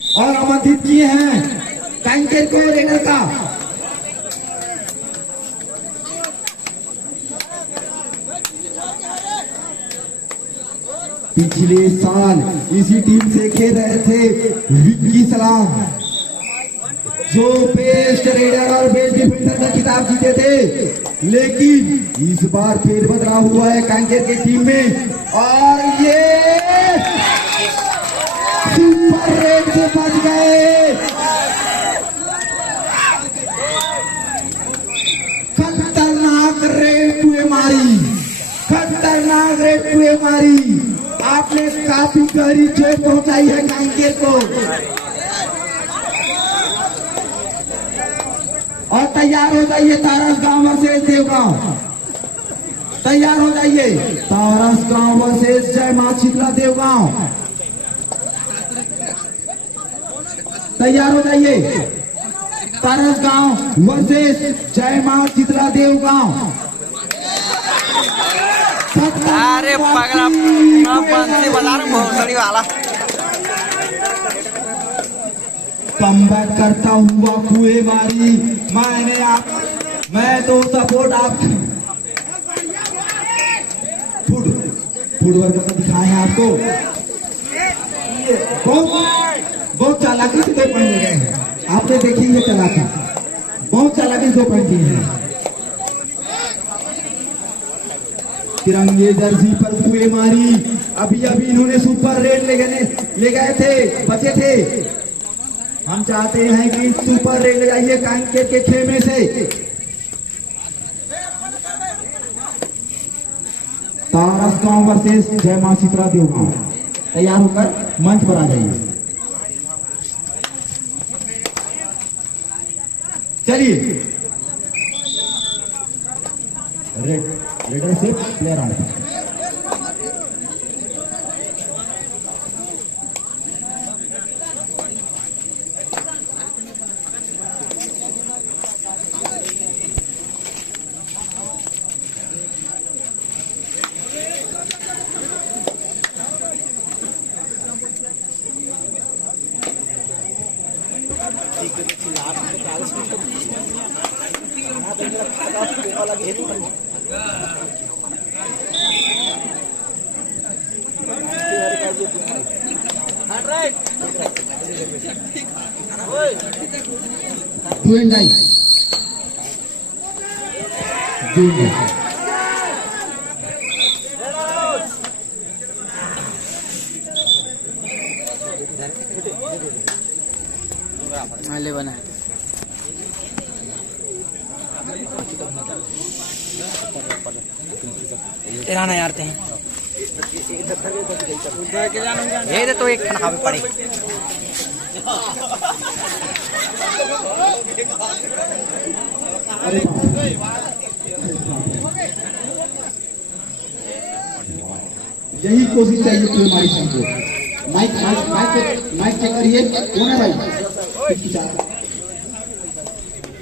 और आमंत्रित किए हैं कैंकर को रेडर का। पिछले साल इसी टीम से खेल रहे थे विक्की सलाम, जो बेस्ट रेडर और बेस्ट डिफेंडर का खिताब जीते थे। लेकिन इस बार फेरबदला हुआ है कैंकर की टीम में, और ये सुपर रेड से बच गए। खतरनाक रेड हुए मारी, खतरनाक रेड हुए मारी। आपने काफी गहरी चोट पहुंचाई है कैंकर को। और तैयार हो जाइए तारस गांव वर्सेस देवगांव, तैयार हो जाइए तारस गांव वर्सेस जय मां शीतला देवगांव, तैयार हो जाइए तारस गांव वर्सेस जय मां शीतला देवगांव। अरे पगला बंसी बजा रहा भोसड़ी वाला। कमबैक करता हुआ कुएं मारी। मैं तो सपोर्ट आप फुटवर्क का दिखाए हैं आपको। बहुत चालाकी से 2 पॉइंट ले गए हैं, आपने देखी ये चालाकी, बहुत चालाकी 2 पॉइंट दिए हैं। तिरंगे जर्सी पर कुएं मारी। अभी इन्होंने सुपर रेड ले गए थे, बचे थे। हम चाहते हैं कि सुपर रेड ले जाइए कैंकर के खेमे से। तारस गांव वर्सेस जय मां शीतला देवगांव, तैयार होकर मंच पर आ जाइए। चलिए रेडर से प्लेयर आए। ले बना तेरा ना यार हैं ये तो एक खाना पे पड़े। यही कोशिश चाहिए कि हमारी संग माइक चेक करिए। कौन है भाई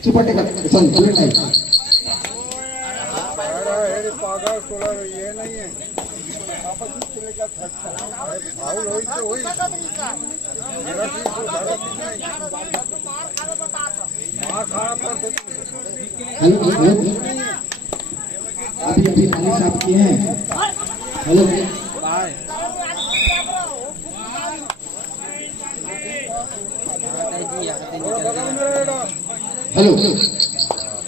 सुपर टेकर सन ये नहीं है अभी खाली साफ किए हैं। हेलो हेलो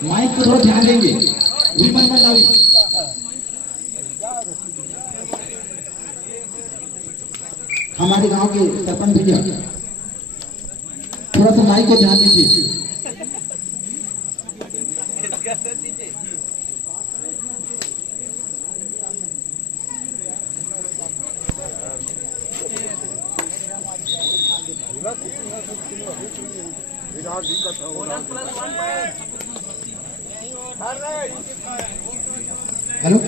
माइक को थोड़ा ध्यान देंगे। हमारे गांव के सरपंच भैया थोड़ा सा माइक को ध्यान दीजिए। हेलो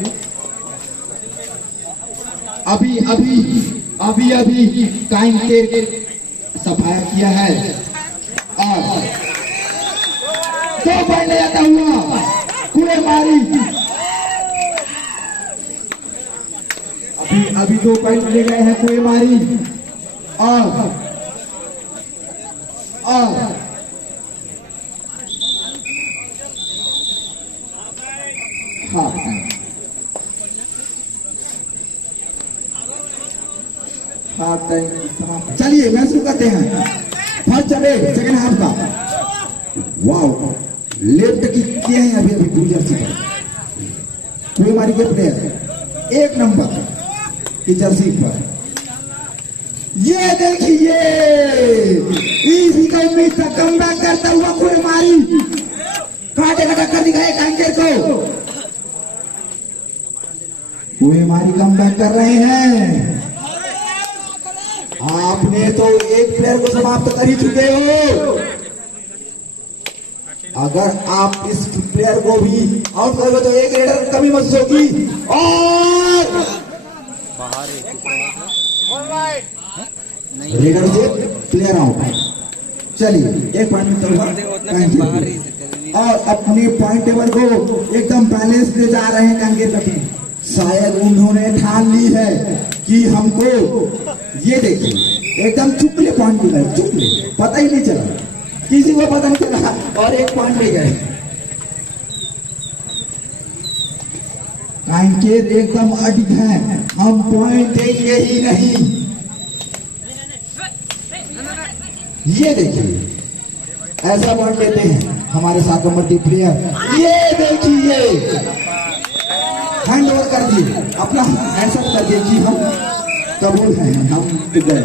अभी कैंकर सफाया किया है और 2 पॉइंट ले जाता हुआ कुएं मारी। अभी 2 पॉइंट ले गए हैं कुएं मारी और और हाफ टाइम। हाफ टाइम समाप्त। चलिए मैच शुरू करते हैं। फर्स्ट चले सेकंड हाफ का। वाओ, लेफ्ट किक किए हैं अभी अभी जर्सी पर कुएमारी के प्लेयर 1 नंबर की जर्सी पर। ये देखिए, इसी का उम्मीद था कमबैक करता हुआ कुएमारी। कांटे का टक्कर दिखाए कांकेर को। कुएमारी कमबैक कर रहे हैं। आपने तो एक प्लेयर को समाप्त कर ही चुके हो। अगर आप इस प्लेयर को भी आउट करोगे तो एक रेडर कमी महसूस होगी। और रेडर से प्लेयर आउट। चलिए 1 पॉइंट और अपने पॉइंट टेबल को एकदम बैलेंस ले जा रहे हैं कांकेर का टीम। शायद उन्होंने ठान ली है कि हमको, ये देखिए एकदम चुपले पॉइंट मिला, चुपले, पता ही नहीं चला, किसी को पता नहीं चला और 1 पॉइंट ले गए। कांकेर एकदम अडिग है, हम पॉइंट देंगे ही नहीं। ये देखिए ऐसा पॉइंट लेते हैं हमारे 7 नंबर के प्लेयर। ये देखिए हैंड ओवर कर दिए, अपना हैंडसअप कर दिए कि हम कबूल हैं, हम गए,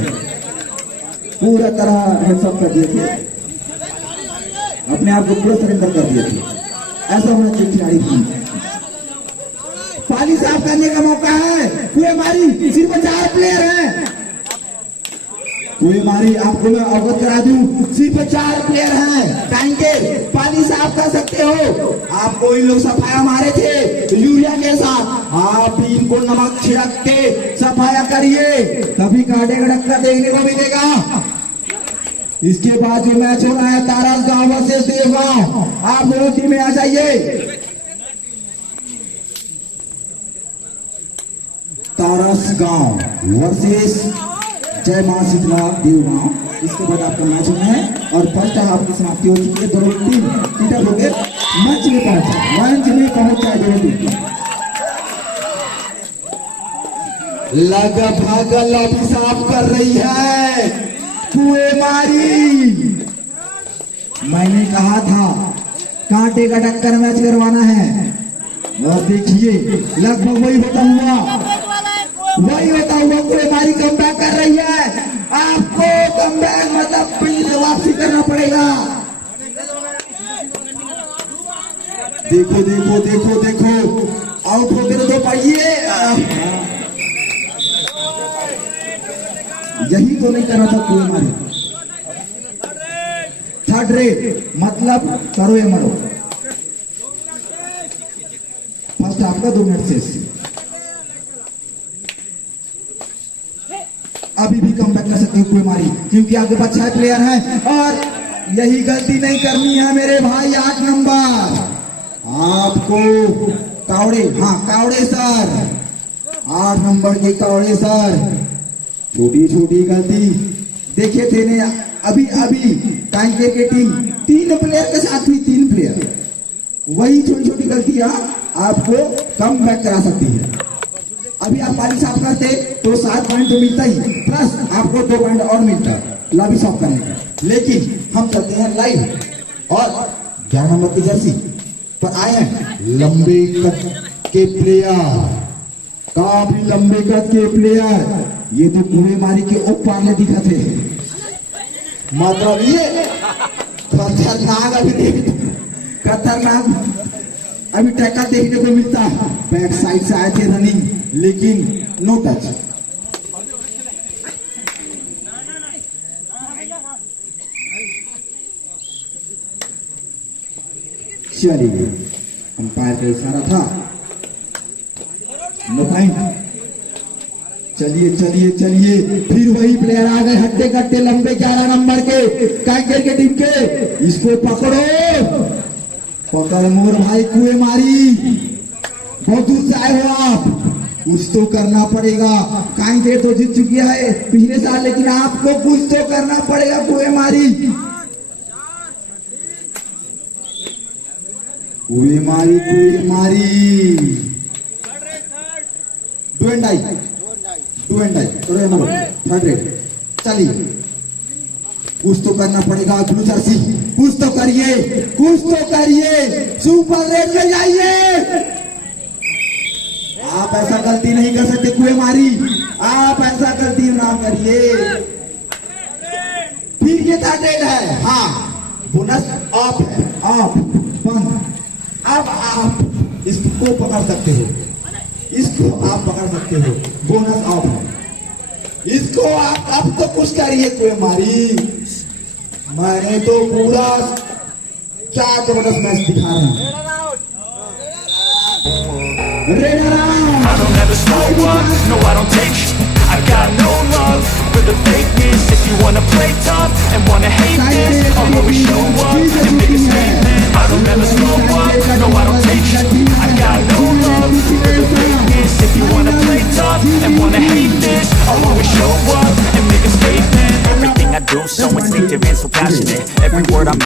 पूरा तरह हैंडसअप कर दिए थे, अपने आप को पूरा सरेंडर कर दिए थे। ऐसा होना चाहिए खिलाड़ी की। पानी साफ करने का मौका है। कुएमारी सिर्फ 4 प्लेयर हैं। कुएमारी आपको मैं अवगत करा दूं, सिर्फ 4 प्लेयर हैं। कांकेर पानी साफ कर सकते हो। आपको इन लोग सफाया मारे थे यूरिया के साथ, आप भी इनको नमक छिड़क के सफाया करिए, तभी कांटे का टक्कर देखने को मिलेगा। इसके बाद जो मैच हो रहा है तारस गांव वर्सेस देवगांव, आप दोनों टीमें आ जाइए। तारस गांव वर्सेस जय मां शीतला देवगांव। इसके बाद आपका मैच होना है और फर्स्ट हाफ की समाप्ति हो चुकी है। दोनों टीम इंटर होकर मंच में पहुंच जाए दोनों टीम। लगभग लॉबी साफ कर रही है कुएमारी। मैंने कहा था कांटे का टक्कर मैच करवाना है और देखिए लगभग वही होता हुआ कुएमारी कमबैक कर रही है। आपको कमबैक मतलब प्लीज वापसी करना पड़ेगा। देखो देखो देखो देखो, आउट होकर तो पाइए। यही तो नहीं करना था कुएमारी। थर्ड रेट मतलब करो या मरो। फर्स्ट आपका 2 मिनट से अभी भी कम बैक कर सकते हो कुएमारी, क्योंकि आपके पास 6 प्लेयर हैं और यही गलती नहीं करनी है मेरे भाई। 8 नंबर आपको कावड़े, हाँ कावड़े सर, 8 नंबर के कावड़े सर, छोटी छोटी गलती देखे थे ने अभी अभी कांकेर की टीम 3 प्लेयर के साथ हुई, 3 प्लेयर, वही छोटी छोटी गलतियां आपको कम बैक करा सकती है। अभी आप पानी साफ करते तो 7 पॉइंट तो मिलता ही, प्लस आपको 2 पॉइंट और मिलता लॉबी साफ करने का। लेकिन हम चलते हैं लाइव और 11 नंबर की जर्सी पर आए हैं लंबे कद के प्लेयर, काफी लंबे कद के प्लेयर। ये तो कुएमारी के ऊपर ने दिखा थे, मतलब ये खतरनाक, खतरनाक अभी टैकल देखने को मिलता। बैक साइड से आए थे रनिंग, लेकिन नो टच। चलिए अंपायर का इशारा था, नो पॉइंट। चलिए चलिए चलिए, फिर वही प्लेयर आ गए हट्टे कट्टे लंबे 11 नंबर के कांकेर के टीम के। इसको पकड़ो, पकड़ मोर भाई कुएमारी, बहुत दूर से आए हो आप, कुछ तो करना पड़ेगा। कांकेर तो जीत चुकी है पिछले साल, लेकिन आपको कुछ तो करना पड़ेगा कुएमारी। कुएं मारी do and die third raid. चलिए कुछ तो करना पड़ेगा ब्लू जर्सी, कुछ तो करिए सुपर रेड में जाइए। आप ऐसा गलती नहीं कर सकते कुएं मारी, आप ऐसा गलती ना करिए। फिर ये थर्ड रेड है, हाँ बोनस ऑफ है, ऑफ बंद। अब आप इसको पकड़ सकते हो, इसको आप पकड़ सकते हो, बोनस ऑफ है। इसको आप अब तो कुछ करिए कुएं मारी। मैंने तो पूरा क्या जबरदस्त मैच दिखा रहे हैं। Red around. I don't ever slow up, no I don't take sh- I got no love for the fakeness. If you wanna play tough and wanna hate this, I'll always show up and make a statement. I don't ever slow up, no I don't take sh- I got no love for the fakeness. If you wanna play tough and wanna hate this, I'll always show up and make a statement. Everything I do so instinctive and so passionate. Every word I'm